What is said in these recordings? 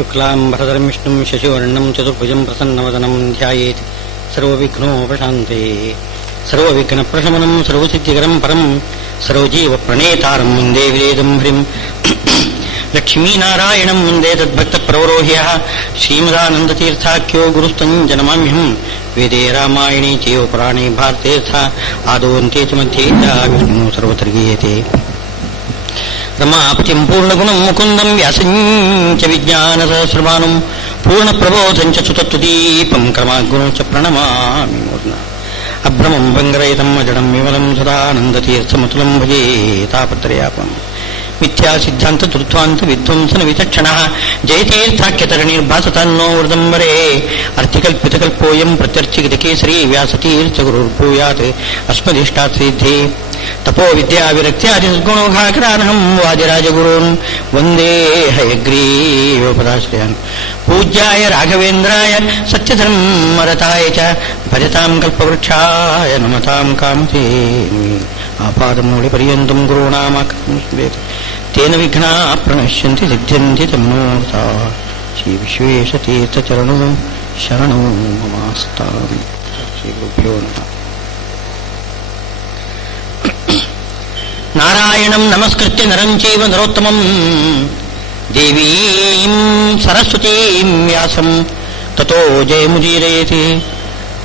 ಶುಕ್ಲಾಂಬರಧರಂ ವಿಷ್ಣುಂ ಶಶಿವರ್ಣಂ ಚತುರ್ಭುಜಂ ಪ್ರಸನ್ನವದನಂ ಧ್ಯಾಯೇತ್ ಸರ್ವವಿಘ್ನೋಪಶಾಂತಯೇ. ಸರ್ವವಿಘ್ನಪ್ರಶಮನಂ ಸರ್ವಸಿದ್ಧಿಕರಂ ಪರಂ ಸರ್ವಜೀವಪ್ರಣೇತಾರಂ ಮುಂದೆ ವೇದಂಭ್ರಿಂ ಲಕ್ಷ್ಮೀನಾರಾಯಣಂ ಮುಂದೆ ತದ್ಭಕ್ತಪ್ರವರೋಹ್ಯಃ ಶ್ರೀಮದಾನಂದತೀರ್ಥಾಖ್ಯೋ ಗುರುಸ್ತಂಜನಮಾಮ್ಯಹಂ ವೇದೇ ರಾಮಾಯಣೇ ಚೈವ ಪುರಾಣೇ ಭಾರತೇರ್ಥ ಆದೋಂತೆ ಚ ಮಧ್ಯೆ ವಿಷ್ಣು ಸರ್ವತರ್ಗೀಯತೆ. ರಮಾಪತಿಂ ಪೂರ್ಣಗುಣಂ ಮುಕುಂದಂ ವ್ಯಾಸಂ ಚ ವಿಜ್ಞಾನಸಹಸ್ರಭಾನುಂ ಪೂರ್ಣಪ್ರಬೋಧಂ ಚ ಸುತತ್ವದೀಪಂ ಕ್ರಮಾಗ್ಗುಣೋ ಚ ಪ್ರಣಮಾಮಿ ಮೂರ್ನ. ಅಭ್ರಮಂ ಭಂಗರಹಿತಂ ಅಜಡಂ ವಿಮಲಂ ಸದಾನಂದತೀರ್ಥಮತುಲಂ ಭಜೇ ತಾಪತ್ರಯಾಪಂ. ಮಿಥ್ಯಾ ಸಿದ್ಧಾಂತ ದುರ್ಧ್ವಾಂತ ವಿಧ್ವಂಸನ ವಿಚಕ್ಷಣಃ ಜಯತೀರ್ಥಾಖ್ಯತರಣಿರ್ಭಾಸತಾನ್ನೋ ವೃದಂಬರೇ. ಅರ್ಥಿಕಲ್ಪಿತಕಲ್ಪೋಯಂ ಪ್ರತ್ಯರ್ಚಿಗತಕೇಸರಿ ವ್ಯಾಸತೀರ್ಥ ಗುರುರ್ಭೂಯಾತ್ ಅಸ್ಮದಿಷ್ಟಾತ್ ಸಿದ್ಧೇ. ತಪೋ ವಿದ್ಯಾ ವಿರಕ್ತ್ಯಾದಿ ಸದ್ಗುಣೋಘಾಕರಾನಹಂ ವಾದಿರಾಜಗುರೂನ್ ವಂದೇ ಹಯಗ್ರೀವಪದಾಶ್ರಯಾನ್. ಪೂಜ್ಯಾಯ ರಾಘವೇಂದ್ರಾಯ ಸತ್ಯಧರ್ಮರತಾಯ ಚ ಭಜತಾಂ ಕಲ್ಪವೃಕ್ಷಾಯ ನಮತಾಂ ಕಾಮಧೇನು. ಆಪಾದಮೂಳಿ ಪರ್ಯಂತಂ ಗುರುಣಾಮಾಕೃತೇನ ತೇನ ವಿಘ್ನಾ ಪ್ರಣಶ್ಯಂತಿ ಸಿದ್ಧ್ಯಂತಿ ತಮ್ಮನೋರಥಾ. ಶ್ರೀ ವಿಶ್ವೇಶತೀರ್ಥಚರಣೋ ಶರಣೋ ಮಮಾಸ್ತಾಂ. ಶ್ರೀ ಗುರುಭ್ಯೋ ನಮಃ. ನಾರಾಯಣಂ ನಮಸ್ಕೃತ್ಯ ನರಂ ಚೈವ ನರೋತ್ತಮಂ ದೇವೀಂ ಸರಸ್ವತೀಂ ವ್ಯಾಸಂ ತತೋ ಜಯಮುದೀರಯತಿ.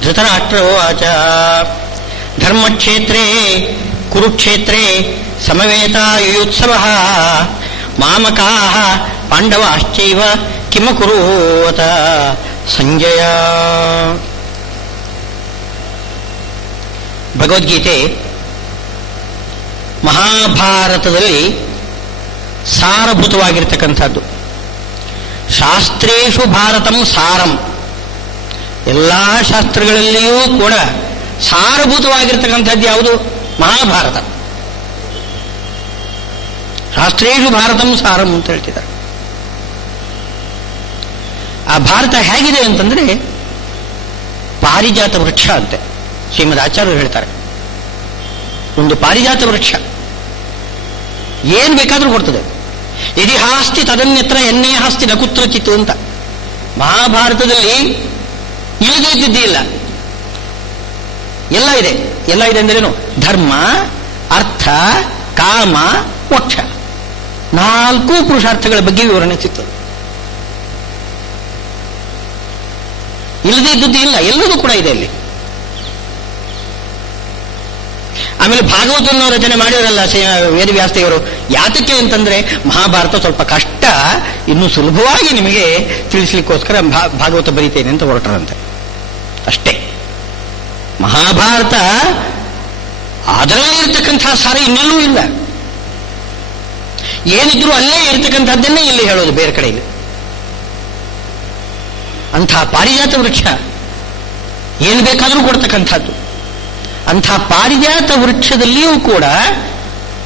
ಧೃತರಾಷ್ಟ್ರೋವಾಚ ಧರ್ಮಕ್ಷೇತ್ರೇ ಕುರುಕ್ಷೇತ್ರೇ ಸಮವೇತಾಯುತ್ಸವಃ ಮಾಮಕಾಃ ಪಾಂಡವಾಶ್ಚೈವ ಕಿಮಕುರುವತ ಸಂಜಯ. ಭಗವದ್ಗೀತೆ ಮಹಾಭಾರತದಲ್ಲಿ ಸಾರಭೂತವಾಗಿರ್ತಕ್ಕಂಥದ್ದು. ಶಾಸ್ತ್ರೇಷು ಭಾರತಂ ಸಾರಂ. ಎಲ್ಲ ಶಾಸ್ತ್ರಗಳಲ್ಲಿಯೂ ಕೂಡ ಸಾರಭೂತವಾಗಿರ್ತಕ್ಕಂಥದ್ದು ಯಾವುದು? ಮಹಾಭಾರತ. ಶಾಸ್ತ್ರೇಷು ಭಾರತಂ ಸಾರಂ ಅಂತ ಹೇಳ್ತಿದ್ದಾರೆ. ಆ ಭಾರತ ಹೇಗಿದೆ ಅಂತಂದ್ರೆ ಪಾರಿಜಾತ ವೃಕ್ಷ ಅಂತೆ ಶ್ರೀಮದ್ ಆಚಾರ್ಯರು ಹೇಳ್ತಾರೆ. ಒಂದು ಪಾರಿಜಾತ ವೃಕ್ಷ ಏನ್ ಬೇಕಾದ್ರೂ ಕೊಡ್ತದೆ. ಯದಿಹಾಸ್ತಿ ತದನ್ಯತ್ರ ಎನ್ನೇ ಹಾಸ್ತಿ ನಕುತ್ರಚಿತ್ತು ಅಂತ. ಮಹಾಭಾರತದಲ್ಲಿ ಇಲ್ಲದೇ ಇದ್ದಿದ್ದಿಲ್ಲ, ಎಲ್ಲ ಇದೆ. ಎಲ್ಲ ಇದೆ ಅಂದ್ರೇನು? ಧರ್ಮ, ಅರ್ಥ, ಕಾಮ, ಮೋಕ್ಷ, 4 ಪುರುಷಾರ್ಥಗಳ ಬಗ್ಗೆ ವಿವರಣೆ ಸಿಗ್ತದೆ. ಇಲ್ಲದೇ ಇದ್ದದ್ದು ಇಲ್ಲ, ಎಲ್ಲದೂ ಕೂಡ ಇದೆ ಅಲ್ಲಿ. ಆಮೇಲೆ ಭಾಗವತವನ್ನು ರಚನೆ ಮಾಡಿರಲ್ಲ ವೇದವ್ಯಾಸದೇವರು. ಯಾತಕ್ಕೆ ಅಂತಂದ್ರೆ ಮಹಾಭಾರತ ಸ್ವಲ್ಪ ಕಷ್ಟ, ಇನ್ನು ಸುಲಭವಾಗಿ ನಿಮಗೆ ತಿಳಿಸ್ಲಿಕ್ಕೋಸ್ಕರ ಭಾಗವತ ಬರೀತೇನೆ ಅಂತ ಹೊರಟರಂತೆ ಅಷ್ಟೇ. ಮಹಾಭಾರತ ಅದರಲ್ಲೇ ಇರ್ತಕ್ಕಂಥ ಸಾರ ಇನ್ನೆಲ್ಲೂ ಇಲ್ಲ. ಏನಿದ್ರು ಅಲ್ಲೇ ಇರ್ತಕ್ಕಂಥದ್ದನ್ನೇ ಇಲ್ಲಿ ಹೇಳೋದು, ಬೇರೆ ಕಡೆ ಇಲ್ಲ. ಅಂಥ ಪಾರಿಜಾತ ವೃಕ್ಷ ಏನು ಬೇಕಾದರೂ ಕೊಡ್ತಕ್ಕಂಥದ್ದು. ಅಂಥ ಪಾರಿಜಾತ ವೃಕ್ಷದಲ್ಲಿಯೂ ಕೂಡ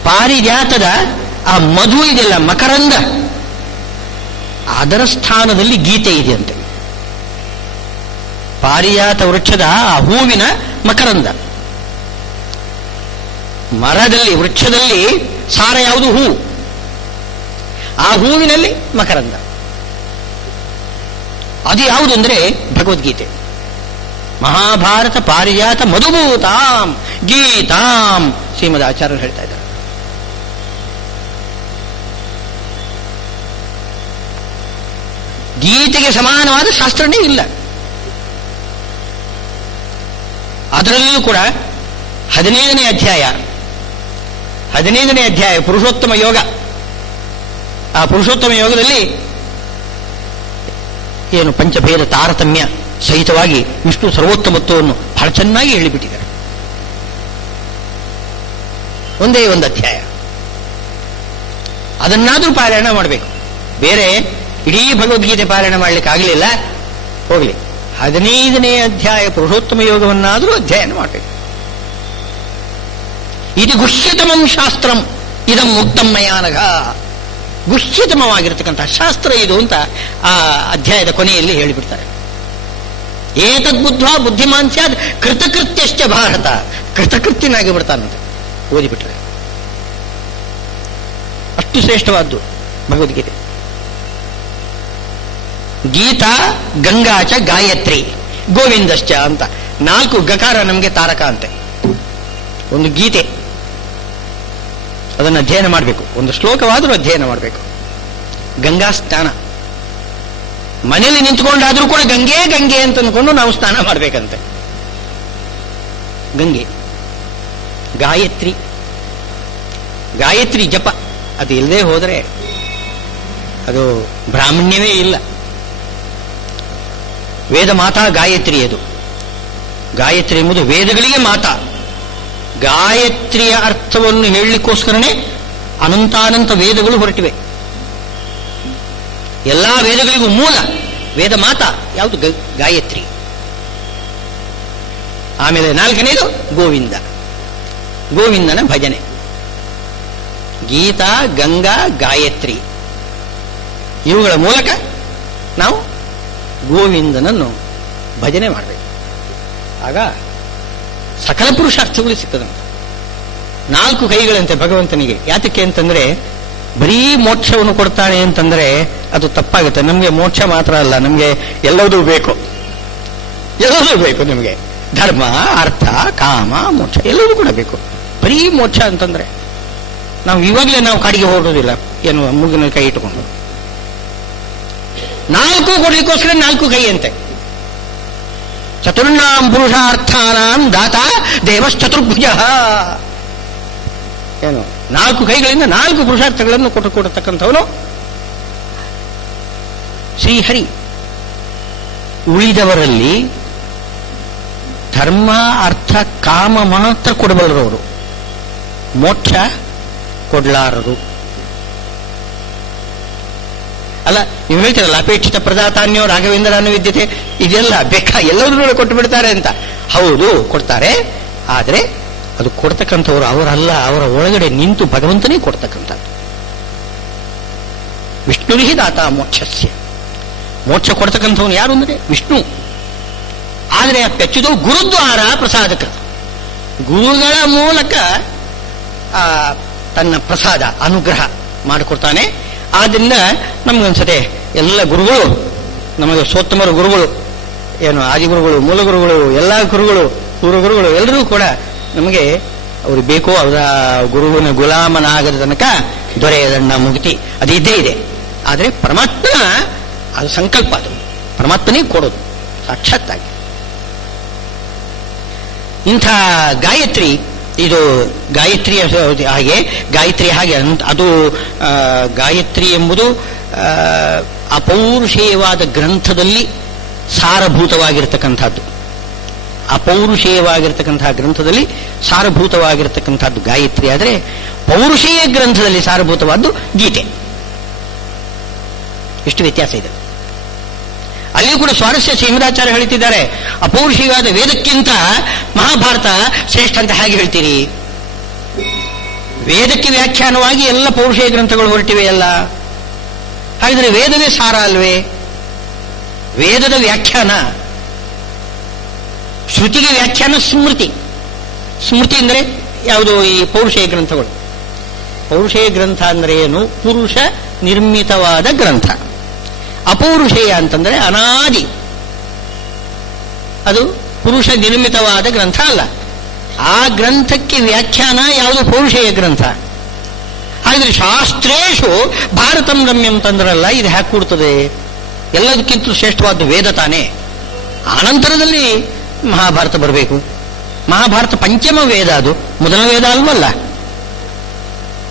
ಪಾರಿಜಾತದ ಆ ಮಧು ಇದೆಯಲ್ಲ, ಮಕರಂದ, ಅದರ ಸ್ಥಾನದಲ್ಲಿ ಗೀತೆ ಇದೆಯಂತೆ. ಪಾರಿಜಾತ ವೃಕ್ಷದ ಆ ಹೂವಿನ ಮಕರಂದ. ಮರದಲ್ಲಿ, ವೃಕ್ಷದಲ್ಲಿ ಸಾರ ಯಾವುದು? ಹೂ. ಆ ಹೂವಿನಲ್ಲಿ ಮಕರಂದ. ಅದು ಯಾವುದು ಅಂದ್ರೆ ಭಗವದ್ಗೀತೆ. ಮಹಾಭಾರತ ಪಾರಿಜಾತ ಮಧುಭೂತಾಂ ಗೀತಾಂ ಶ್ರೀಮದ್ ಆಚಾರ್ಯರು ಹೇಳ್ತಾ ಇದ್ದಾರೆ. ಗೀತೆಗೆ ಸಮಾನವಾದ ಶಾಸ್ತ್ರನೇ ಇಲ್ಲ. ಅದರಲ್ಲಿಯೂ ಕೂಡ 15ನೇ ಅಧ್ಯಾಯ ಪುರುಷೋತ್ತಮ ಯೋಗ. ಆ ಪುರುಷೋತ್ತಮ ಯೋಗದಲ್ಲಿ ಏನು ಪಂಚಭೇದ ತಾರತಮ್ಯ ಸಹಿತವಾಗಿ ವಿಷ್ಣು ಸರ್ವೋತ್ತಮತ್ವವನ್ನು ಬಹಳ ಚೆನ್ನಾಗಿ ಹೇಳಿಬಿಟ್ಟಿದ್ದಾರೆ. ಒಂದೇ ಒಂದು ಅಧ್ಯಾಯ, ಅದನ್ನಾದ್ರೂ ಪಾರಾಯಣ ಮಾಡಬೇಕು. ಬೇರೆ ಇಡೀ ಭಗವದ್ಗೀತೆ ಪಾರಾಯಣ ಮಾಡಲಿಕ್ಕೆ ಆಗಲಿಲ್ಲ, ಹೋಗಲಿ. 15ನೇ ಅಧ್ಯಾಯ ಪುರುಷೋತ್ತಮ ಯೋಗವನ್ನಾದರೂ ಅಧ್ಯಯನ ಮಾಡಬೇಕು. ಇದು ಗುಹ್ಯತಮಂ ಶಾಸ್ತ್ರಂ ಇದಂ ಮುಕ್ತಂ ಮಯಾನಘ. ಗುಹ್ಯತಮವಾಗಿರ್ತಕ್ಕಂಥ ಶಾಸ್ತ್ರ ಇದು ಅಂತ ಆ ಅಧ್ಯಾಯದ ಕೊನೆಯಲ್ಲಿ ಹೇಳಿಬಿಡ್ತಾರೆ. ಏತದ್ಬುದ್ಧ್ವಾ ಬುದ್ಧಿಮಾನ್ ಸ್ಯಾದ್ ಕೃತಕೃತ್ಯಶ್ಚ ಭಾರತ. ಕೃತಕೃತ್ಯನಾಗಿ ಬಿಡ್ತಾನಂತೆ ಓದಿಬಿಟ್ರೆ. ಅಷ್ಟು ಶ್ರೇಷ್ಠವಾದ್ದು ಭಗವದ್ಗೀತೆ. ಗೀತಾ, ಗಂಗಾಚ, ಗಾಯತ್ರಿ, ಗೋವಿಂದಶ್ಚ ಅಂತ 4 ಗಕಾರ ನಮಗೆ ತಾರಕ ಅಂತೆ. ಒಂದು ಗೀತೆ, ಅದನ್ನು ಅಧ್ಯಯನ ಮಾಡಬೇಕು, ಒಂದು ಶ್ಲೋಕವಾದರೂ ಅಧ್ಯಯನ ಮಾಡಬೇಕು. ಗಂಗಾ ಸ್ನಾನ, ಮನೆಯಲ್ಲಿ ನಿಂತ್ಕೊಂಡಾದ್ರೂ ಕೂಡ ಗಂಗೆ ಗಂಗೆ ಅಂತ ಅಂದ್ಕೊಂಡು ನಾವು ಸ್ನಾನ ಮಾಡಬೇಕಂತೆ. ಗಂಗೆ. ಗಾಯತ್ರಿ, ಗಾಯತ್ರಿ ಜಪ, ಅದು ಇಲ್ಲದೆ ಹೋದರೆ ಅದು ಬ್ರಾಹ್ಮಣ್ಯವೇ ಇಲ್ಲ. ವೇದ ಮಾತಾ ಗಾಯತ್ರಿ. ಅದು ಗಾಯತ್ರಿ ಎಂಬುದು ವೇದಗಳಿಗೆ ಮಾತಾ. ಗಾಯತ್ರಿಯ ಅರ್ಥವನ್ನು ಹೇಳಲಿಕ್ಕೋಸ್ಕರನೇ ಅನಂತಾನಂತ ವೇದಗಳು ಹೊರಟಿವೆ. ಎಲ್ಲಾ ವೇದಗಳಿಗೂ ಮೂಲ ವೇದ ಮಾತಾ ಯಾವುದು? ಗಾಯತ್ರಿ. ಆಮೇಲೆ 4ನೇದು ಗೋವಿಂದ, ಗೋವಿಂದನ ಭಜನೆ. ಗೀತಾ, ಗಂಗಾ, ಗಾಯತ್ರಿ ಇವುಗಳ ಮೂಲಕ ನಾವು ಗೋವಿಂದನನ್ನು ಭಜನೆ ಮಾಡಬೇಕು. ಆಗ ಸಕಲ ಪುರುಷಾರ್ಥಗಳು ಸಿಕ್ಕದಂತೆ. 4 ಕೈಗಳಂತೆ ಭಗವಂತನಿಗೆ. ಯಾತಕ್ಕೆ ಅಂತಂದ್ರೆ ಬರೀ ಮೋಕ್ಷವನ್ನು ಕೊಡ್ತಾನೆ ಅಂತಂದ್ರೆ ಅದು ತಪ್ಪಾಗುತ್ತೆ. ನಮಗೆ ಮೋಕ್ಷ ಮಾತ್ರ ಅಲ್ಲ, ನಮಗೆ ಎಲ್ಲದೂ ಬೇಕು, ಎಲ್ಲದೂ ಬೇಕು. ನಮಗೆ ಧರ್ಮ, ಅರ್ಥ, ಕಾಮ, ಮೋಕ್ಷ ಎಲ್ಲವೂ ಕೂಡ ಬೇಕು. ಬರೀ ಮೋಕ್ಷ ಅಂತಂದ್ರೆ ನಾವು ಇವಾಗಲೇ ನಾವು ಕಾಡಿಗೆ ಹೊರಡೋದಿಲ್ಲ, ಏನು ಮೂಗಿನ ಕೈ ಇಟ್ಟುಕೊಂಡು. 4 ಕೊಡ್ಲಿಕ್ಕೋಸ್ಕರ 4 ಕೈ ಅಂತೆ. ಚತುರ್ಣಾಂ ಪುರುಷಾರ್ಥಾನಾಂ ದಾತ ದೇವಶ್ಚತುರ್ಭುಜ. ಏನು 4 ಕೈಗಳಿಂದ 4 ಪುರುಷಾರ್ಥಗಳನ್ನು ಕೊಡತಕ್ಕಂಥವನು ಶ್ರೀಹರಿ. ಉಳಿದವರಲ್ಲಿ ಧರ್ಮ, ಅರ್ಥ, ಕಾಮ ಮಾತ್ರ ಕೊಡಬಲ್ಲರವರು, ಮೋಕ್ಷ ಕೊಡ್ಲಾರರು. ಅಲ್ಲ, ನೀವು ಹೇಳ್ತೀರಲ್ಲ, ಅಪೇಕ್ಷಿತ ಪ್ರದಾತಾನ್ಯೋ ರಾಘವೇಂದ್ರನು ವಿದ್ಯತೆ, ಇದೆಲ್ಲ ಎಲ್ಲರೂ ಕೊಟ್ಟು ಬಿಡ್ತಾರೆ ಅಂತ. ಹೌದು, ಕೊಡ್ತಾರೆ. ಆದರೆ ಅದು ಕೊಡ್ತಕ್ಕಂಥವ್ರು ಅವರಲ್ಲ, ಅವರ ಒಳಗಡೆ ನಿಂತು ಭಗವಂತನೇ ಕೊಡ್ತಕ್ಕಂಥದ್ದು. ವಿಷ್ಣುವಿಹಿ ದಾತ ಮೋಕ್ಷಸ್ಯ. ಮೋಕ್ಷ ಕೊಡ್ತಕ್ಕಂಥವನು ಯಾರು ಅಂದರೆ ವಿಷ್ಣು. ಆದರೆ ಪೆಚ್ಚುದು ಗುರುದ್ವಾರ ಪ್ರಸಾದಕ. ಗುರುಗಳ ಮೂಲಕ ತನ್ನ ಪ್ರಸಾದ ಅನುಗ್ರಹ ಮಾಡಿಕೊಡ್ತಾನೆ. ಆದ್ದರಿಂದ ನಮಗನ್ಸತೆ ಎಲ್ಲ ಗುರುಗಳು, ನಮಗೆ ಸೋತ್ತಮರು ಗುರುಗಳು, ಏನು ಆದಿಗುರುಗಳು, ಮೂಲ ಗುರುಗಳು, ಎಲ್ಲ ಗುರುಗಳು, ಪೂರ್ವ ಗುರುಗಳು ಎಲ್ಲರೂ ಕೂಡ ನಮಗೆ ಅವರು ಬೇಕು. ಅವರ ಗುರುವಿನ ಗುಲಾಮನಾಗದ ತನಕ ದೊರೆಯದಣ್ಣ ಮುಕ್ತಿ ಅದು ಇದ್ದೇ ಇದೆ. ಆದರೆ ಪರಮಾತ್ಮ ಅದು ಸಂಕಲ್ಪ, ಅದು ಪರಮಾತ್ಮನೇ ಕೊಡೋದು ಸಾಕ್ಷಾತ್ತಾಗಿ. ಇಂಥ ಗಾಯತ್ರಿ, ಇದು ಗಾಯತ್ರಿಯ ಹಾಗೆ, ಗಾಯತ್ರಿ ಹಾಗೆ ಅದು ಗಾಯತ್ರಿ ಎಂಬುದು ಅಪೌರುಷೇಯವಾದ ಗ್ರಂಥದಲ್ಲಿ ಸಾರಭೂತವಾಗಿರ್ತಕ್ಕಂಥದ್ದು. ಅಪೌರುಷೇಯವಾಗಿರ್ತಕ್ಕಂತಹ ಗ್ರಂಥದಲ್ಲಿ ಸಾರಭೂತವಾಗಿರ್ತಕ್ಕಂಥದ್ದು ಗಾಯತ್ರಿ. ಆದರೆ ಪೌರುಷೇಯ ಗ್ರಂಥದಲ್ಲಿ ಸಾರಭೂತವಾದ್ದು ಗೀತೆ. ಇಷ್ಟು ವ್ಯತ್ಯಾಸ ಇದೆ. ಅಲ್ಲಿಯೂ ಕೂಡ ಸ್ವಾರಸ್ಯ. ಶ್ರೀಮದಾಚಾರ್ಯ ಹೇಳ್ತಿದ್ದಾರೆ, ಅಪೌರುಷೇಯವಾದ ವೇದಕ್ಕಿಂತ ಮಹಾಭಾರತ ಶ್ರೇಷ್ಠ ಅಂತ ಹೇಗೆ ಹೇಳ್ತೀರಿ? ವೇದಕ್ಕೆ ವ್ಯಾಖ್ಯಾನವಾಗಿ ಎಲ್ಲ ಪೌರುಷೇಯ ಗ್ರಂಥಗಳು ಹೊರಟಿವೆ ಅಲ್ಲ. ಹಾಗಿದ್ರೆ ವೇದವೇ ಸಾರ ಅಲ್ವೇ? ವೇದದ ವ್ಯಾಖ್ಯಾನ, ಶ್ರುತಿಗೆ ವ್ಯಾಖ್ಯಾನ ಸ್ಮೃತಿ. ಸ್ಮೃತಿ ಅಂದರೆ ಯಾವುದು? ಈ ಪೌರುಷೇಯ ಗ್ರಂಥಗಳು. ಪೌರುಷೇಯ ಗ್ರಂಥ ಅಂದರೆ ಏನು? ಪುರುಷ ನಿರ್ಮಿತವಾದ ಗ್ರಂಥ. ಅಪೌರುಷೇಯ ಅಂತಂದರೆ ಅನಾದಿ, ಅದು ಪುರುಷ ನಿರ್ಮಿತವಾದ ಗ್ರಂಥ ಅಲ್ಲ. ಆ ಗ್ರಂಥಕ್ಕೆ ವ್ಯಾಖ್ಯಾನ ಯಾವುದು? ಪೌರುಷೇಯ ಗ್ರಂಥ. ಹಾಗಿದ್ರೆ ಶಾಸ್ತ್ರೇಶು ಭಾರತಂ ರಮ್ಯಂ ತಂದ್ರಲ್ಲ, ಇದು ಹ್ಯಾಕ್ ಕೂಡ್ತದೆ? ಎಲ್ಲದಕ್ಕಿಂತ ಶ್ರೇಷ್ಠವಾದ ವೇದ ತಾನೇ. ಆನಂತರದಲ್ಲಿ ಮಹಾಭಾರತ ಬರಬೇಕು. ಮಹಾಭಾರತ ಪಂಚಮ ವೇದ, ಅದು ಮೊದಲ ವೇದ ಅಲ್ವಲ್ಲ.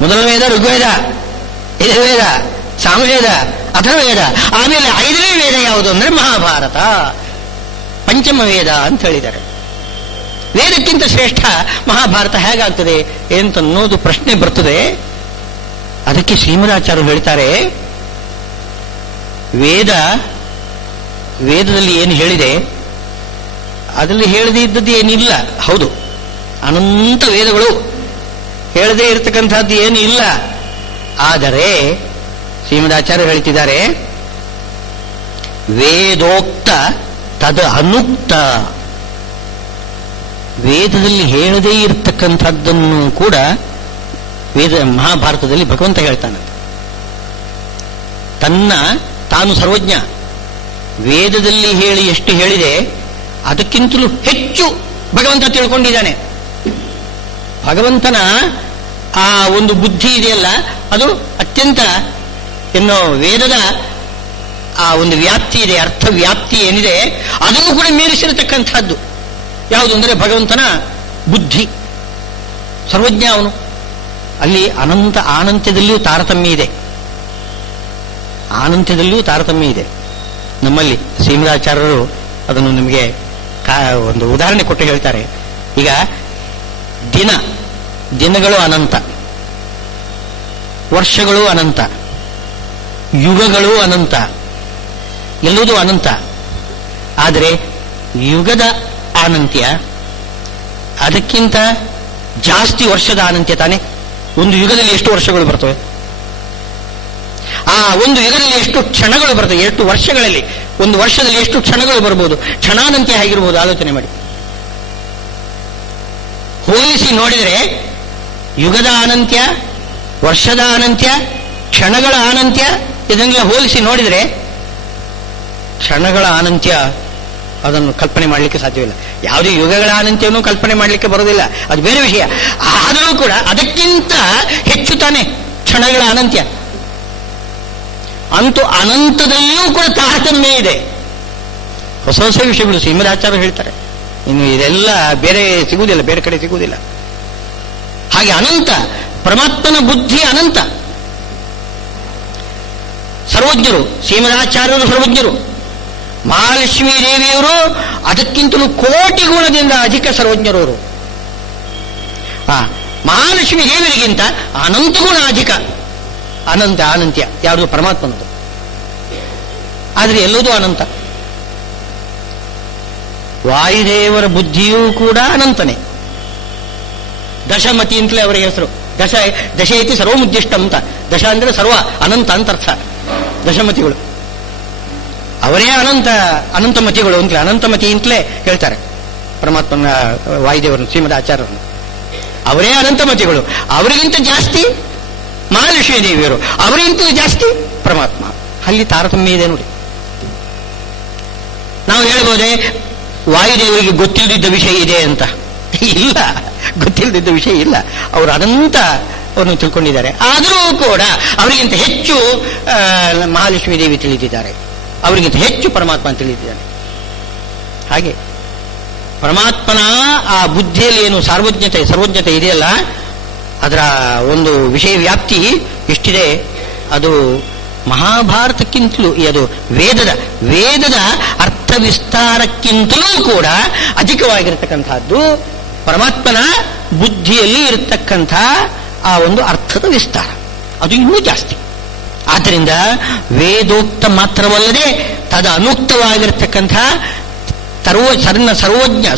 ಮೊದಲ ವೇದ ಋಗ್ವೇದ, ಯಜುರ್ವೇದ, ಸಾಮವೇದ, ಅಥರ್ವವೇದ. ಆಮೇಲೆ 5ನೇ ವೇದ ಯಾವುದು ಅಂದರೆ ಮಹಾಭಾರತ, ಪಂಚಮ ವೇದ ಅಂತ ಹೇಳಿದ್ದಾರೆ. ವೇದಕ್ಕಿಂತ ಶ್ರೇಷ್ಠ ಮಹಾಭಾರತ ಹೇಗಾಗ್ತದೆ ಅಂತನ್ನೋದು ಪ್ರಶ್ನೆ ಬರ್ತದೆ. ಅದಕ್ಕೆ ಶ್ರೀಮದಾಚಾರ್ಯರು ಹೇಳ್ತಾರೆ, ವೇದದಲ್ಲಿ ಏನು ಹೇಳಿದೆ ಅದರಲ್ಲಿ ಹೇಳದೇ ಇದ್ದದ್ದು ಏನಿಲ್ಲ. ಹೌದು, ಅನಂತ ವೇದಗಳು ಹೇಳದೇ ಇರತಕ್ಕಂಥದ್ದು ಏನು ಇಲ್ಲ. ಆದರೆ ಶ್ರೀಮದಾಚಾರ್ಯರು ಹೇಳ್ತಿದ್ದಾರೆ, ವೇದೋಕ್ತ ತದ ಅನುಕ್ತ. ವೇದದಲ್ಲಿ ಹೇಳದೇ ಇರತಕ್ಕಂಥದ್ದನ್ನು ಕೂಡ ಮಹಾಭಾರತದಲ್ಲಿ ಭಗವಂತ ಹೇಳ್ತಾನೆ. ತಾನು ಸರ್ವಜ್ಞ, ವೇದದಲ್ಲಿ ಹೇಳಿ ಎಷ್ಟು ಹೇಳಿದೆ ಅದಕ್ಕಿಂತಲೂ ಹೆಚ್ಚು ಭಗವಂತ ತಿಳ್ಕೊಂಡಿದ್ದಾನೆ. ಭಗವಂತನ ಆ ಒಂದು ಬುದ್ಧಿ ಇದೆಯಲ್ಲ, ಅದು ಅತ್ಯಂತ ವೇದದ ಆ ಒಂದು ವ್ಯಾಪ್ತಿ ಇದೆ, ಅರ್ಥ ವ್ಯಾಪ್ತಿ ಏನಿದೆ ಅದನ್ನು ಕೂಡ ಮೀರಿಸಿರತಕ್ಕಂಥದ್ದು. ಯಾವುದು ಅಂದರೆ ಭಗವಂತನ ಬುದ್ಧಿ, ಸರ್ವಜ್ಞ ಅವನು. ಅಲ್ಲಿ ಆನಂತ್ಯದಲ್ಲಿಯೂ ತಾರತಮ್ಯ ಇದೆ, ಆನಂತ್ಯದಲ್ಲಿಯೂ ತಾರತಮ್ಯ ಇದೆ. ನಮ್ಮಲ್ಲಿ ಶ್ರೀಮದಾಚಾರ್ಯರು ಅದನ್ನು ನಿಮಗೆ ಒಂದು ಉದಾಹರಣೆ ಕೊಟ್ಟು ಹೇಳ್ತಾರೆ. ಈಗ ದಿನಗಳು ಅನಂತ, ವರ್ಷಗಳು ಅನಂತ, ಯುಗಗಳು ಅನಂತ, ಎಲ್ಲುವುದು ಅನಂತ. ಆದರೆ ಯುಗದ ಅನಂತ್ಯ ಅದಕ್ಕಿಂತ ಜಾಸ್ತಿ ವರ್ಷದ ಅನಂತ್ಯ ತಾನೆ. ಒಂದು ಯುಗದಲ್ಲಿ ಎಷ್ಟು ವರ್ಷಗಳು ಬರ್ತವೆ, ಆ ಒಂದು ಯುಗದಲ್ಲಿ ಎಷ್ಟು ಕ್ಷಣಗಳು ಬರ್ತವೆ, ಎಷ್ಟು ವರ್ಷಗಳಲ್ಲಿ, ಒಂದು ವರ್ಷದಲ್ಲಿ ಎಷ್ಟು ಕ್ಷಣಗಳು ಬರ್ಬೋದು, ಕ್ಷಣಾನಂತ್ಯ ಹೇಗಿರ್ಬೋದು ಆಲೋಚನೆ ಮಾಡಿ. ಹೋಲಿಸಿ ನೋಡಿದರೆ ಯುಗದ ಅನಂತ್ಯ, ವರ್ಷದ ಅನಂತ್ಯ, ಕ್ಷಣಗಳ ಅನಂತ್ಯ, ಇದನ್ನೆಲ್ಲ ಹೋಲಿಸಿ ನೋಡಿದರೆ ಕ್ಷಣಗಳ ಅನಂತ್ಯ ಅದನ್ನು ಕಲ್ಪನೆ ಮಾಡಲಿಕ್ಕೆ ಸಾಧ್ಯವಿಲ್ಲ. ಯಾವುದೇ ಯುಗಗಳ ಅನಂತ್ಯವನ್ನು ಕಲ್ಪನೆ ಮಾಡಲಿಕ್ಕೆ ಬರೋದಿಲ್ಲ, ಅದು ಬೇರೆ ವಿಷಯ. ಆದರೂ ಕೂಡ ಅದಕ್ಕಿಂತ ಹೆಚ್ಚು ತಾನೆ ಕ್ಷಣಗಳ ಅನಂತ್ಯ. ಅಂತೂ ಅನಂತದಲ್ಲಿಯೂ ಕೂಡ ತಾರತಮ್ಯ ಇದೆ. ಹೊಸ ಹೊಸ ವಿಷಯಗಳು ಶ್ರೀಮದಾಚಾರ್ಯರು ಹೇಳ್ತಾರೆ. ಇನ್ನು ಇದೆಲ್ಲ ಬೇರೆ ಸಿಗುವುದಿಲ್ಲ, ಬೇರೆ ಕಡೆ ಸಿಗುವುದಿಲ್ಲ. ಹಾಗೆ ಅನಂತ, ಪರಮಾತ್ಮನ ಬುದ್ಧಿ ಅನಂತ. ಸರ್ವಜ್ಞರು, ಶ್ರೀಮದಾಚಾರ್ಯರು ಸರ್ವಜ್ಞರು, ಮಹಾಲಕ್ಷ್ಮೀ ದೇವಿಯವರು ಅದಕ್ಕಿಂತಲೂ ಕೋಟಿ ಗುಣದಿಂದ ಅಧಿಕ ಸರ್ವಜ್ಞರವರು. ಮಹಾಲಕ್ಷ್ಮೀ ದೇವಿಯರಿಗಿಂತ ಅನಂತ ಗುಣ ಅಧಿಕ. ಅನಂತ್ಯ ಯಾವುದು ಪರಮಾತ್ಮನದು. ಆದರೆ ಎಲ್ಲದೂ ಅನಂತ. ವಾಯುದೇವರ ಬುದ್ಧಿಯೂ ಕೂಡ ಅನಂತನೇ. ದಶಮತಿ ಅಂತಲೇ ಅವರ ಹೆಸರು. ದಶ ಐತಿ ಸರ್ವಮುದ್ದಿಷ್ಟ ಅಂತ. ದಶ ಅಂದರೆ ಸರ್ವ, ಅನಂತ ಅಂತರ್ಥ. ದಶಮತಿಗಳು ಅವರೇ ಅನಂತಮತಿಗಳು ಅಂತಲೇ, ಅನಂತಮತಿ ಅಂತಲೇ ಹೇಳ್ತಾರೆ ಪರಮಾತ್ಮನ ವಾಯುದೇವರನ್ನು, ಶ್ರೀಮದ್ ಆಚಾರ್ಯರನ್ನು. ಅವರೇ ಅನಂತಮತಿಗಳು. ಅವರಿಗಿಂತ ಜಾಸ್ತಿ ಮಹಾಲಕ್ಷ್ಮೀ ದೇವಿಯರು, ಅವರಿಗಿಂತ ಜಾಸ್ತಿ ಪರಮಾತ್ಮ. ಅಲ್ಲಿ ತಾರತಮ್ಯ ಇದೆ ನೋಡಿ. ನಾವು ಹೇಳ್ಬೋದೇ ವಾಯುದೇವರಿಗೆ ಗೊತ್ತಿಲ್ಲದಿದ್ದ ವಿಷಯ ಇದೆ ಅಂತ. ಇಲ್ಲ, ಗೊತ್ತಿಲ್ಲದಿದ್ದ ವಿಷಯ ಇಲ್ಲ. ಅವರು ಅನಂತ ಅವರನ್ನು ತಿಳ್ಕೊಂಡಿದ್ದಾರೆ. ಆದರೂ ಕೂಡ ಅವರಿಗಿಂತ ಹೆಚ್ಚು ಮಹಾಲಕ್ಷ್ಮೀ ದೇವಿ ತಿಳಿದಿದ್ದಾರೆ, ಅವರಿಗಿಂತ ಹೆಚ್ಚು ಪರಮಾತ್ಮ ತಿಳಿದಿದ್ದಾನೆ. ಹಾಗೆ ಪರಮಾತ್ಮನ ಆ ಬುದ್ಧಿಯಲ್ಲಿ ಏನು ಸರ್ವಜ್ಞತೆ ಇದೆಯಲ್ಲ, ಅದರ ಒಂದು ವಿಷಯ ವ್ಯಾಪ್ತಿ ಎಷ್ಟಿದೆ, ಅದು ಮಹಾಭಾರತಕ್ಕಿಂತಲೂ, ಅದು ವೇದದ ಅರ್ಥ ವಿಸ್ತಾರಕ್ಕಿಂತಲೂ ಕೂಡ ಅಧಿಕವಾಗಿರತಕ್ಕಂಥದ್ದು ಪರಮಾತ್ಮನ ಬುದ್ಧಿಯಲ್ಲಿ ಇರತಕ್ಕಂಥ ಆ ಒಂದು ಅರ್ಥದ ವಿಸ್ತಾರ, ಅದು ಇನ್ನೂ ಜಾಸ್ತಿ. ಆದ್ದರಿಂದ ವೇದೋಕ್ತ ಮಾತ್ರವಲ್ಲದೆ ತದ ಅನುಕ್ತವಾಗಿರತಕ್ಕಂಥ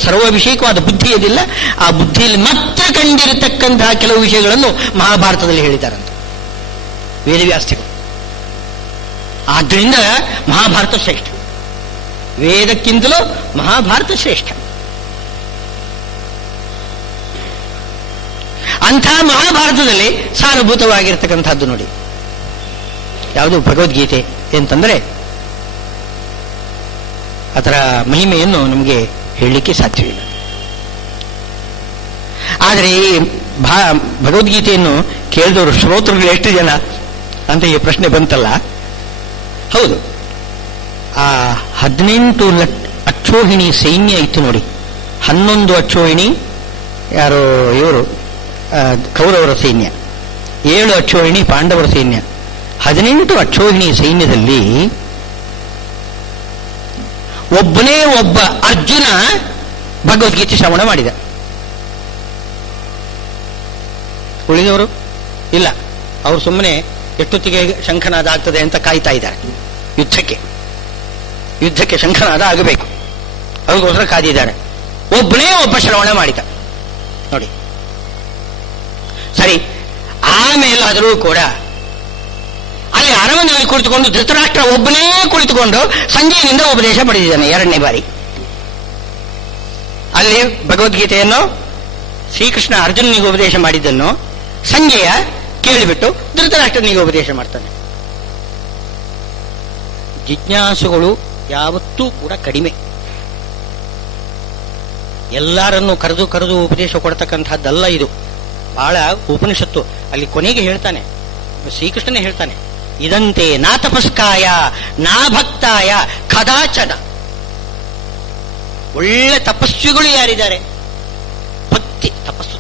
ಸರ್ವ ವಿಷಯಕವಾದ ಬುದ್ಧಿ ಏನಿಲ್ಲ, ಆ ಬುದ್ಧಿಯಲ್ಲಿ ಮಾತ್ರ ಕಂಡಿರತಕ್ಕಂತಹ ಕೆಲವು ವಿಷಯಗಳನ್ನು ಮಹಾಭಾರತದಲ್ಲಿ ಹೇಳಿದ್ದಾರಂತ ವೇದವ್ಯಾಸರು. ಆದ್ದರಿಂದ ಮಹಾಭಾರತ ಶ್ರೇಷ್ಠ, ವೇದಕ್ಕಿಂತಲೂ ಮಹಾಭಾರತ ಶ್ರೇಷ್ಠ. ಅಂಥ ಮಹಾಭಾರತದಲ್ಲಿ ಸಾರಭೂತವಾಗಿರ್ತಕ್ಕಂಥದ್ದು ನೋಡಿ ಯಾವುದು ಭಗವದ್ಗೀತೆ ಅಂತಂದರೆ, ಅದರ ಮಹಿಮೆಯನ್ನು ನಮಗೆ ಹೇಳಲಿಕ್ಕೆ ಸಾಧ್ಯವಿಲ್ಲ. ಆದರೆ ಈ ಭಗವದ್ಗೀತೆಯನ್ನು ಕೇಳಿದವರು ಶ್ರೋತೃಗಳು ಎಷ್ಟು ಜನ ಅಂತ ಈ ಪ್ರಶ್ನೆ ಬಂತಲ್ಲ. ಹೌದು, ಆ 18 ಅಕ್ಷೋಹಿಣಿ ಸೈನ್ಯ ಇತ್ತು ನೋಡಿ. 11 ಅಕ್ಷೋಹಿಣಿ ಯಾರು ಇವರು ಕೌರವರ ಸೈನ್ಯ, 7 ಅಕ್ಷೋಹಿಣಿ ಪಾಂಡವರ ಸೈನ್ಯ. 18 ಅಕ್ಷೋಹಿಣಿ ಸೈನ್ಯದಲ್ಲಿ ಒಬ್ಬನೇ ಒಬ್ಬ ಅರ್ಜುನ ಭಗವದ್ಗೀತೆ ಶ್ರವಣ ಮಾಡಿದ. ಉಳಿದವರು ಇಲ್ಲ, ಅವರು ಸುಮ್ಮನೆ ಎಷ್ಟೊತ್ತಿಗೆ ಶಂಖನಾದ ಆಗ್ತದೆ ಅಂತ ಕಾಯ್ತಾ ಇದ್ದಾರೆ. ಯುದ್ಧಕ್ಕೆ ಶಂಖನಾದ ಆಗಬೇಕು, ಅವ್ರಿಗೋಸ್ಕರ ಕಾದಿದ್ದಾರೆ. ಒಬ್ಬನೇ ಒಬ್ಬ ಶ್ರವಣ ಮಾಡಿದ ನೋಡಿ. ಸರಿ, ಆಮೇಲಾದರೂ ಕೂಡ ಅಲ್ಲಿ ಅರಮನೆಯಲ್ಲಿ ಕುಳಿತುಕೊಂಡು ಧೃತರಾಷ್ಟ್ರ ಒಬ್ಬನೇ ಕುಳಿತುಕೊಂಡು ಸಂಜಯನಿಂದ ಉಪದೇಶ ಪಡೆದಿದ್ದಾನೆ 2ನೇ ಬಾರಿ. ಅಲ್ಲಿ ಭಗವದ್ಗೀತೆಯನ್ನು ಶ್ರೀಕೃಷ್ಣ ಅರ್ಜುನನಿಗೆ ಉಪದೇಶ ಮಾಡಿದ್ದನ್ನು ಸಂಜಯ ಕೇಳಿಬಿಟ್ಟು ಧೃತರಾಷ್ಟ್ರನಿಗೆ ಉಪದೇಶ ಮಾಡ್ತಾನೆ. ಜಿಜ್ಞಾಸುಗಳು ಯಾವತ್ತೂ ಕೂಡ ಕಡಿಮೆ. ಎಲ್ಲರನ್ನೂ ಕರೆದು ಕರೆದು ಉಪದೇಶ ಕೊಡ್ತಕ್ಕಂಥದ್ದಲ್ಲ ಇದು. ಬಹಳ ಉಪನಿಷತ್ತು ಅಲ್ಲಿ ಕೊನೆಗೆ ಹೇಳ್ತಾನೆ, ಶ್ರೀಕೃಷ್ಣನೇ ಹೇಳ್ತಾನೆ, ಇದಂತೆ ನಾ ತಪಸ್ಕಾಯ ನಾ ಭಕ್ತಾಯ ಕದಾಚನ. ಒಳ್ಳೆ ತಪಸ್ವಿಗಳು ಯಾರಿದ್ದಾರೆ? ಭಕ್ತಿ.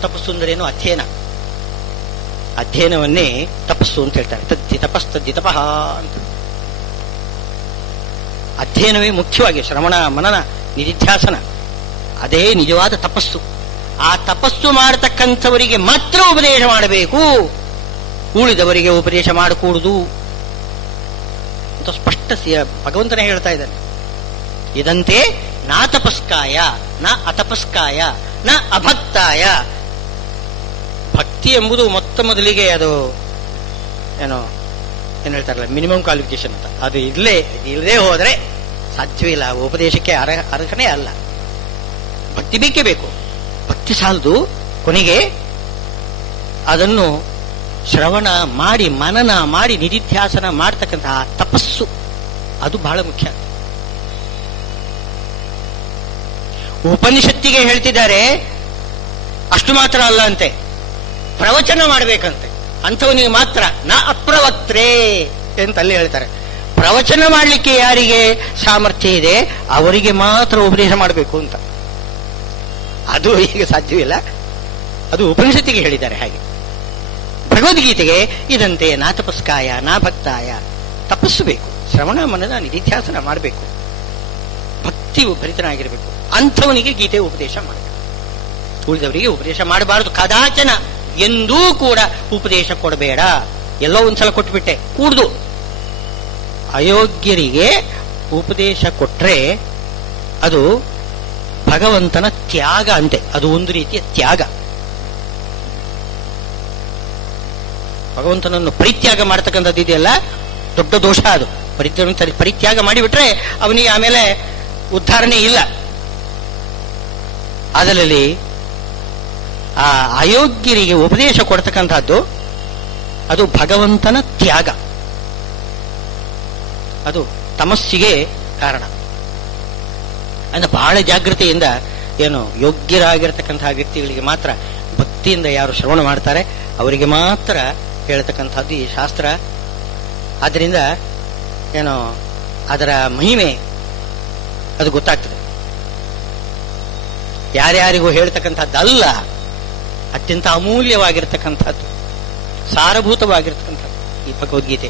ತಪಸ್ಸು ಅಂದ್ರೇನು? ಅಧ್ಯಯನ. ಅಧ್ಯಯನವನ್ನೇ ತಪಸ್ಸು ಅಂತ ಹೇಳ್ತಾರೆ. ತದ್ದಿ ತಪಸ್ತದ್ದಿ ತಪಃ ಅಂತ. ಅಧ್ಯಯನವೇ ಮುಖ್ಯವಾಗಿ ಶ್ರವಣ ಮನನ ನಿಧಿಧ್ಯಾಸನ, ಅದೇ ನಿಜವಾದ ತಪಸ್ಸು. ಆ ತಪಸ್ಸು ಮಾಡತಕ್ಕಂಥವರಿಗೆ ಮಾತ್ರ ಉಪದೇಶ ಮಾಡಬೇಕು, ಉಳಿದವರಿಗೆ ಉಪದೇಶ ಮಾಡಕೂಡುದು ಅಂತ ಸ್ಪಷ್ಟ ಭಗವಂತನೇ ಹೇಳ್ತಾ ಇದ್ದಾನೆ. ಇದಂತೆ ನಾ ತಪಸ್ಕಾಯ ನ ಅತಪಸ್ಕಾಯ ನ ಅಭಕ್ತಾಯ. ಭಕ್ತಿ ಎಂಬುದು ಮೊದಲಿಗೆ ಅದು ಏನು ಹೇಳ್ತಾರಲ್ಲ, ಮಿನಿಮಮ್ ಕ್ವಾಲಿಫಿಕೇಶನ್ ಅಂತ. ಅದು ಇಲ್ಲದೆ ಹೋದ್ರೆ ಸಾಧ್ಯವೇ ಇಲ್ಲ, ಉಪದೇಶಕ್ಕೆ ಅರ್ಹನೇ ಅಲ್ಲ. ಭಕ್ತಿ ಬೇಕೇ ಬೇಕು. ಭಕ್ತಿ ಸಾಲದು, ಕೊನೆಗೆ ಅದನ್ನು ಶ್ರವಣ ಮಾಡಿ ಮನನ ಮಾಡಿ ನಿಧಿಧ್ಯಾಸನ ಮಾಡ್ತಕ್ಕಂತಹ ತಪಸ್ಸು, ಅದು ಬಹಳ ಮುಖ್ಯ. ಉಪನಿಷತ್ತಿಗೆ ಹೇಳ್ತಿದ್ದಾರೆ, ಅಷ್ಟು ಮಾತ್ರ ಅಲ್ಲ ಅಂತೆ, ಪ್ರವಚನ ಮಾಡಬೇಕಂತೆ. ಅಂಥವನಿಗೆ ಮಾತ್ರ ನ ಅಪ್ರವಕ್ತ್ರೇ ಅಂತ ಅಲ್ಲಿ ಹೇಳ್ತಾರೆ. ಪ್ರವಚನ ಮಾಡಲಿಕ್ಕೆ ಯಾರಿಗೆ ಸಾಮರ್ಥ್ಯ ಇದೆ ಅವರಿಗೆ ಮಾತ್ರ ಉಪದೇಶ ಮಾಡಬೇಕು ಅಂತ. ಅದು ಈಗ ಸಾಧ್ಯವಿಲ್ಲ, ಅದು ಉಪನಿಷತ್ತಿಗೆ ಹೇಳಿದ್ದಾರೆ. ಹಾಗೆ ಭಗವದ್ಗೀತೆಗೆ ಇದಂತೆ ನಾ ತಪಸ್ಕಾಯ ನಾ ಭಕ್ತಾಯ. ತಪಸ್ಸು ಬೇಕು, ಶ್ರವಣ ಮನನ ನಿಧಿಧ್ಯಾಸನ ಮಾಡಬೇಕು, ಭಕ್ತಿ ಭರಿತನಾಗಿರಬೇಕು. ಅಂಥವನಿಗೆ ಗೀತೆ ಉಪದೇಶ ಮಾಡಬೇಕು, ಉಳಿದವರಿಗೆ ಉಪದೇಶ ಮಾಡಬಾರದು. ಕದಾಚನ ಎಂದೂ ಕೂಡ ಉಪದೇಶ ಕೊಡಬೇಡ. ಎಲ್ಲೋ ಒಂದ್ಸಲ ಕೊಟ್ಬಿಟ್ಟೆ ಕೂಡ್ದು. ಅಯೋಗ್ಯರಿಗೆ ಉಪದೇಶ ಕೊಟ್ರೆ ಅದು ಭಗವಂತನ ತ್ಯಾಗ ಅಂತೆ. ಅದು ಒಂದು ರೀತಿಯ ತ್ಯಾಗ. ಭಗವಂತನನ್ನು ಪರಿತ್ಯಾಗ ಮಾಡತಕ್ಕಂಥದ್ದು ಇದೆಯಲ್ಲ, ದೊಡ್ಡ ದೋಷ ಅದು. ಪರಿತ್ಯಾಗ ಮಾಡಿಬಿಟ್ರೆ ಅವನಿಗೆ ಆಮೇಲೆ ಉದ್ಧಾರಣೆ ಇಲ್ಲ. ಅದರಲ್ಲಿ ಆ ಅಯೋಗ್ಯರಿಗೆ ಉಪದೇಶ ಕೊಡ್ತಕ್ಕಂಥದ್ದು ಅದು ಭಗವಂತನ ತ್ಯಾಗ. ಅದು ತಮಸ್ಸಿಗೆ ಕಾರಣ. ಅಂದ್ರೆ ಬಹಳ ಜಾಗೃತಿಯಿಂದ ಯೋಗ್ಯರಾಗಿರ್ತಕ್ಕಂತಹ ವ್ಯಕ್ತಿಗಳಿಗೆ ಮಾತ್ರ, ಭಕ್ತಿಯಿಂದ ಯಾರು ಶ್ರವಣ ಮಾಡ್ತಾರೆ ಅವರಿಗೆ ಮಾತ್ರ ಹೇಳ್ತಕ್ಕಂಥದ್ದು ಈ ಶಾಸ್ತ್ರ. ಆದ್ದರಿಂದ ಅದರ ಮಹಿಮೆ ಅದು ಗೊತ್ತಾಗ್ತದೆ. ಯಾರ್ಯಾರಿಗೂ ಹೇಳ್ತಕ್ಕಂಥದ್ದಲ್ಲ, ಅತ್ಯಂತ ಅಮೂಲ್ಯವಾಗಿರ್ತಕ್ಕಂಥದ್ದು, ಸಾರಭೂತವಾಗಿರ್ತಕ್ಕಂಥದ್ದು ಈ ಭಗವದ್ಗೀತೆ.